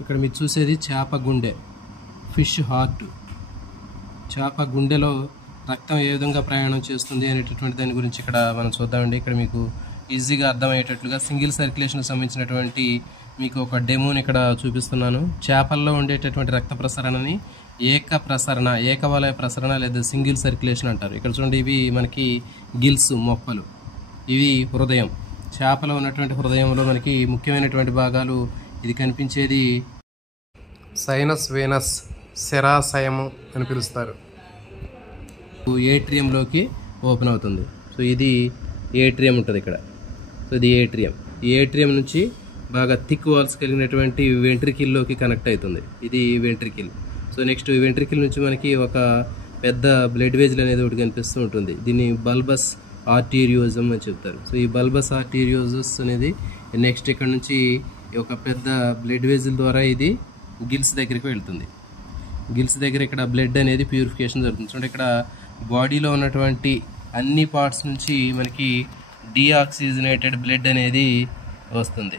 ఇక్కడ మీరు చూసేది చేప గుండె, ఫిష్ హార్ట్. చేప గుండెలో రక్తం ఏ విధంగా ప్రయాణం చేస్తుంది అనేటటువంటి దాని గురించి ఇక్కడ మనం చూద్దామండి. ఇక్కడ మీకు ఈజీగా అర్థమయ్యేటట్లుగా సింగిల్ సర్క్యులేషన్కి సంబంధించినటువంటి మీకు ఒక డెమోని ఇక్కడ చూపిస్తున్నాను. చేపల్లో ఉండేటటువంటి రక్త ప్రసరణని ఏకవలయ ప్రసరణ లేదా సింగిల్ సర్క్యులేషన్ అంటారు. ఇక్కడ చూడండి, ఇవి మనకి గిల్స్, మొప్పలు. ఇవి హృదయం. చేపలో ఉన్నటువంటి హృదయంలో మనకి ముఖ్యమైనటువంటి భాగాలు ఇది కనిపించేది సైనస్ వేనస్ శరాశయము అని పిలుస్తారు. ఏట్రియంలోకి ఓపెన్ అవుతుంది. సో ఇది ఏట్రియం ఉంటుంది ఇక్కడ. సో ఇది ఏట్రియం. ఈ ఏట్రియం నుంచి బాగా థిక్ వాల్స్ కలిగినటువంటి వెంట్రికిల్లోకి కనెక్ట్ అవుతుంది. ఇది వెంట్రికిల్. సో నెక్స్ట్ ఈ వెంట్రికిల్ నుంచి మనకి ఒక పెద్ద బ్లడ్ వెజిల్ అనేది ఒకటి కనిపిస్తూ ఉంటుంది. దీన్ని బల్బస్ ఆర్టీరియోజం అని చెప్తారు. సో ఈ బల్బస్ ఆర్టీరియోజస్ అనేది నెక్స్ట్ ఇక్కడ నుంచి ఒక పెద్ద బ్లడ్ వెజిల్ ద్వారా ఇది గిల్స్ దగ్గరికి వెళ్తుంది. గిల్స్ దగ్గర ఇక్కడ బ్లడ్ అనేది ప్యూరిఫికేషన్ జరుగుతుంది. చూడండి, ఇక్కడ బాడీలో ఉన్నటువంటి అన్ని పార్ట్స్ నుంచి మనకి డీఆక్సిజనేటెడ్ బ్లడ్ అనేది వస్తుంది.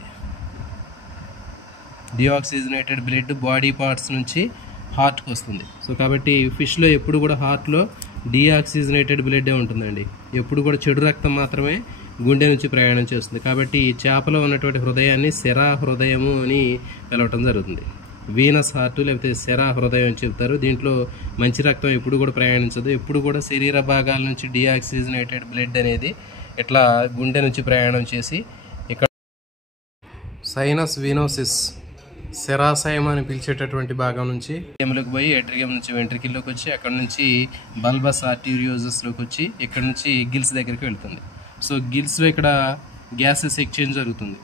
డీఆక్సిజనేటెడ్ బ్లడ్ బాడీ పార్ట్స్ నుంచి హార్ట్కి వస్తుంది. సో కాబట్టి ఫిష్లో ఎప్పుడు కూడా హార్ట్లో డీఆక్సిజనేటెడ్ బ్లడ్డే ఉంటుందండి. ఎప్పుడు కూడా చెడు రక్తం మాత్రమే గుండె నుంచి ప్రయాణం చేస్తుంది. కాబట్టి ఈ చేపలో ఉన్నటువంటి హృదయాన్ని శరా హృదయము అని పిలవటం జరుగుతుంది. వీనస్ హార్ట్ లేకపోతే శరా హృదయం అని చెప్తారు. దీంట్లో మంచి రక్తం ఎప్పుడు కూడా ప్రయాణించదు. ఎప్పుడు కూడా శరీర భాగాల నుంచి డీఆక్సిజనేటెడ్ బ్లడ్ అనేది ఇట్లా గుండె నుంచి ప్రయాణం చేసి ఇక్కడ సైనస్ వీనోసిస్ శరాశయం అని పిలిచేటటువంటి భాగం నుంచి ఏట్రియంలోకి పోయి ఏట్రియం నుంచి వెంట్రికిల్లోకి వచ్చి అక్కడ నుంచి బల్బస్ ఆర్టీరియోజస్లోకి వచ్చి ఇక్కడ నుంచి గిల్స్ దగ్గరికి వెళ్తుంది. సో గిల్స్లో ఇక్కడ గ్యాసెస్ ఎక్స్చేంజ్ జరుగుతుంది.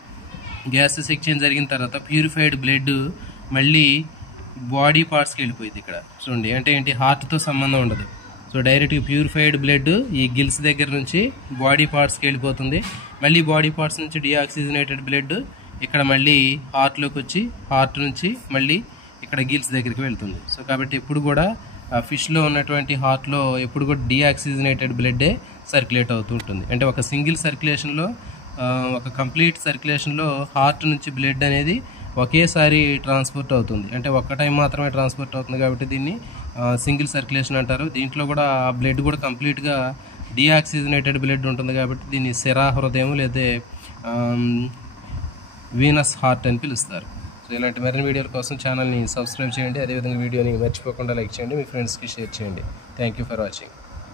గ్యాసెస్ ఎక్స్చేంజ్ జరిగిన తర్వాత ప్యూరిఫైడ్ బ్లడ్ మళ్ళీ బాడీ పార్ట్స్కి వెళ్ళిపోయింది. ఇక్కడ చూడండి, అంటే ఏంటి, హార్ట్తో సంబంధం ఉండదు. సో డైరెక్ట్గా ప్యూరిఫైడ్ బ్లడ్ ఈ గిల్స్ దగ్గర నుంచి బాడీ పార్ట్స్కి వెళ్ళిపోతుంది. మళ్ళీ బాడీ పార్ట్స్ నుంచి డీఆక్సిజనేటెడ్ బ్లడ్ ఇక్కడ మళ్ళీ హార్ట్లోకి వచ్చి హార్ట్ నుంచి మళ్ళీ ఇక్కడ గిల్స్ దగ్గరికి వెళ్తుంది. సో కాబట్టి ఎప్పుడు కూడా ఫిష్లో ఉన్నటువంటి హార్ట్లో ఎప్పుడు కూడా డీఆక్సిజనేటెడ్ బ్లడ్డే సర్క్యులేట్ అవుతూ ఉంటుంది. అంటే ఒక సింగిల్ సర్క్యులేషన్లో, ఒక కంప్లీట్ సర్క్యులేషన్లో హార్ట్ నుంచి బ్లడ్ అనేది ఒకేసారి ట్రాన్స్పోర్ట్ అవుతుంది. అంటే ఒక్క టైం మాత్రమే ట్రాన్స్పోర్ట్ అవుతుంది కాబట్టి దీన్ని సింగిల్ సర్క్యులేషన్ అంటారు. దీంట్లో కూడా ఆ బ్లడ్ కూడా కంప్లీట్గా డీఆక్సిజనేటెడ్ బ్లడ్ ఉంటుంది కాబట్టి దీన్ని శరా హృదయం లేదా వీనస్ హార్ట్ అని పిలుస్తారు. సో ఇలాంటి మరిన్ని వీడియోల కోసం ఛానల్ని సబ్స్క్రైబ్ చేయండి. అదేవిధంగా వీడియోని మర్చిపోకుండా లైక్ చేయండి, మీ ఫ్రెండ్స్కి షేర్ చేయండి. Thank you for watching.